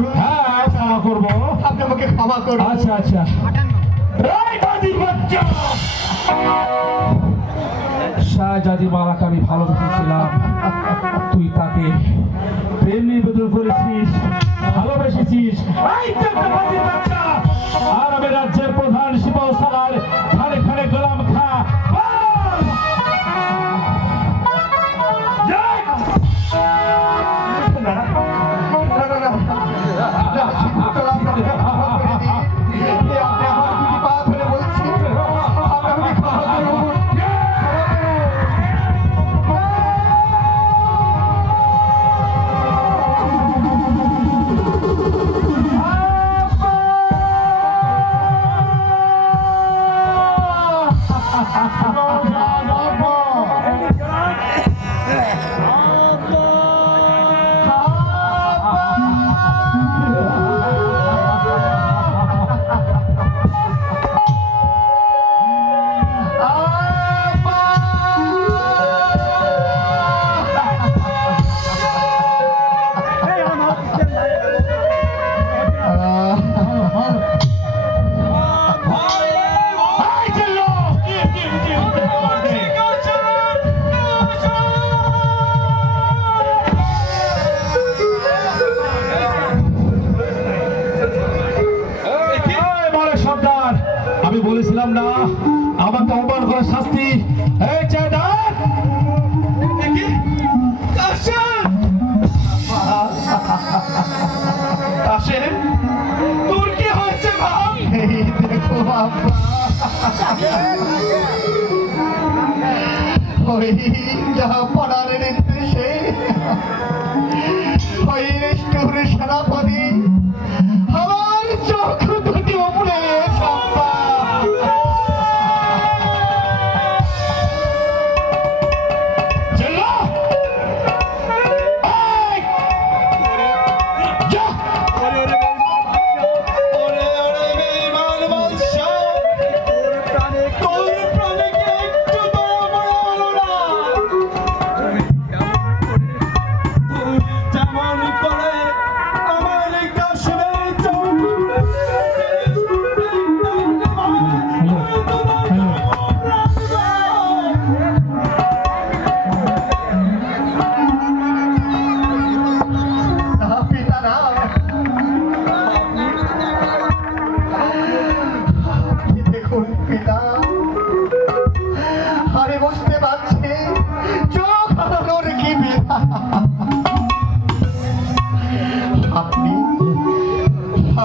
করুন। হ্যাঁ ক্ষমা করবো। আপনি আমাকে ক্ষমা করুন। আচ্ছা আচ্ছা। এই দাদির বাচ্চা, শাহজাদি মালাকে আমি ভালোবেসেছিলাম, তুই তাকে প্রেম নিবেদন করেছিস, ভালোবেসেছিস। এই একটা দাদির বাচ্চা, আর আমি রাজ্যের প্রধান শিবসালার খানে খানে গোলাম খা। আমি বলেছিলাম না আমাকে অপমান করার শাস্তি। এই চেদার তোর কি হয়েছে ভাই? দেখো বাবা, ওই জাহাপাড়ার নির্দেশে ওই নিষ্ঠুর সেনাপতি আমার চোখ দুটি উপরে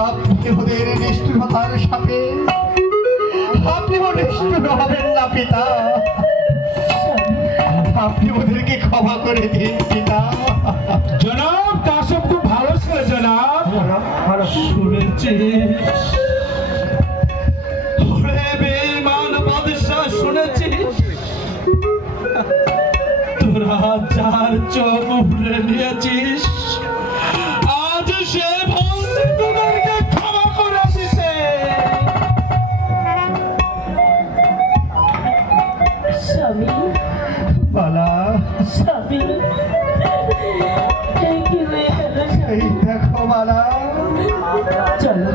আপনি ওদের নিষ্ঠুরতার সাথে আপনিও নিষ্ঠুর হবেন না পিতা। আপনি ওদেরকে ক্ষমা করে দিন পিতা। জনাব কাশব খুব ভালো ছিল জনাব। শুনেছিস ওরে বেঈমান বাদশা, শুনেছিস তোরা যার চোখ উপড়ে নিয়েছিস, আজ সে বলছে তোদেরকে ক্ষমা করে দিতে। স্বামী, বালা, স্বামী, কি হয়ে গেল এই স্বামী? দেখো বালা, চলো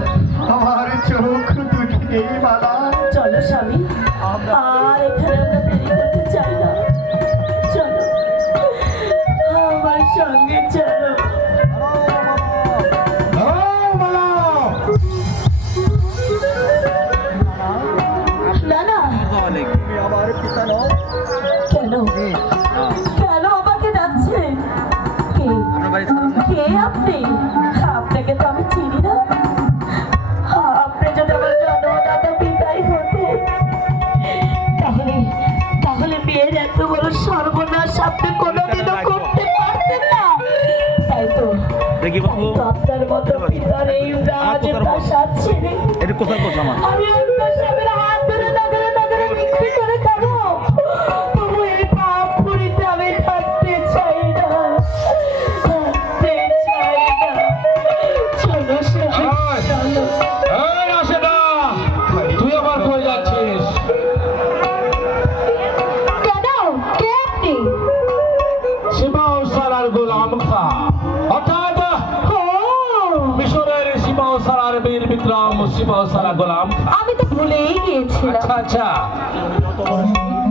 আমার চোখ দুটি বালা। চলো স্বামী, আর এখানে আমরা দেরি করতে চাই না। চলো আমার সঙ্গে চলো। না না, কেন কেন আমাকে ডাকছেন? কে কে আপনি? আপনাকে তো আমি চিনি না। আপনি যদি আমার জন্মদাতা পিতাই হতেন, তাহলে তাহলে মেয়ের এত বড় সর্বনাশ আপনি কোনোদিনও করতে পারতেন না। তাই তো আপনার মতো পিতার এই রাজপ্রাসাদ ছেড়ে আমি অন্য স্বামীর হাত ধরে নগরে নগরে বিক্রি করে খাবো। তবু এই পাপ পুরীতে আমি থাকতে চাই না, থাকতে চাই না। চলো চলো। তুই আবার কই যাচ্ছিস? কেন? কে আপনি? শিবসালার গোলাম খা, অর্থাৎ ও মিশর আমি তো ভুলেই গিয়েছিলাম। আচ্ছা আচ্ছা,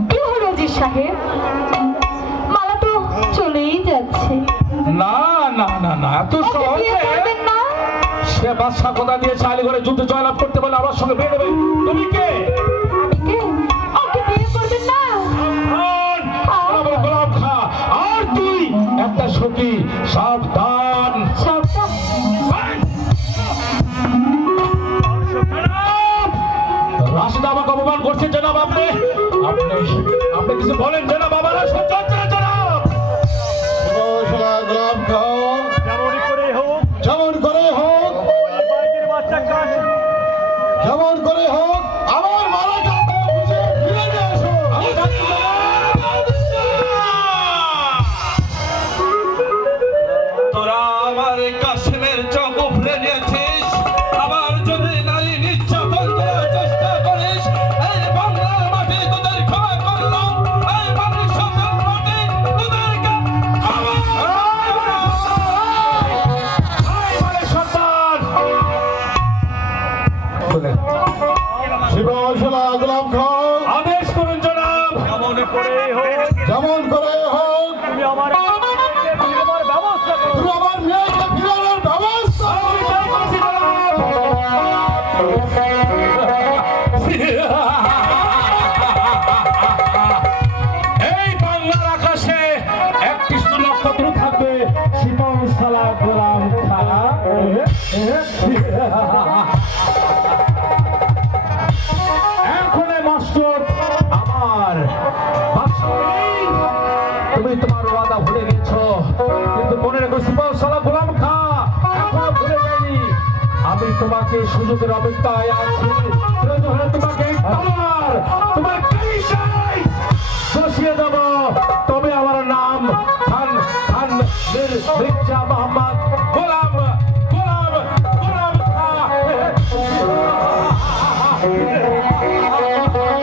কি হলো জি সাহেব, মালা তো চলেই যাচ্ছে। না না না না, এত ওকে সহজে বিয়ে করবেন না? সে বাদশা কথা দিয়ে চালি করে যুদ্ধে জয়লাভ করতে পারলে আমার সঙ্গে বিয়ে দেবে। তুমি কে? আমি কে? ওকে বিয়ে করবেন না? আমার গোলাম খা, আর তুই একটা সখী, সাবধান। সবটা রাশিদ আমাকে অপমান করছে জনাব। আপনি আপনি আপনি কিছু বলেন জনাব, বাবারা সহ্য হচ্ছে না জনাব। শিবশলা গোলাম খান যেমন করে হোক যেমন করে হোক আমার মালাটা খুঁজে ফিরে নিয়ে আসো। তোরা আমার কাশ্মীর চোখ উপড়ে নিয়েছিস, আবার যদি নারী নির্যাতন করার চেষ্টা করিস, এই বাংলার মাটি তোদের ক্ষমা করলাম, এই বাংলার মাটি তোদেরকে শিবশলা গোলাম খান আদেশ করুন জনাব। যেমন করে হোক তুমি আমার মেয়েকে ফিরানোর ব্যবস্থা আমি তাই বলছি জনাব। এই বাংলার আকাশে একটি শুধু নক্ষত্র থাকবে, শিবশলা গোলাম খা। এখন এই মাস্টার আমার বাদশাহ, তুমি তোমার ওয়াদা ভুলে গেছো, কিন্তু মনে রেখো শিবশলা গোলাম খা এখনো ভুলে যায়নি। আমি তোমাকে সুযোগের অপেক্ষায় আছি, প্রয়োজন হলে তোমাকে তলোয়ার তোমার কালিশাই বসিয়ে দেব। তবে আমার নাম খান খান মির্জা মোহাম্মদ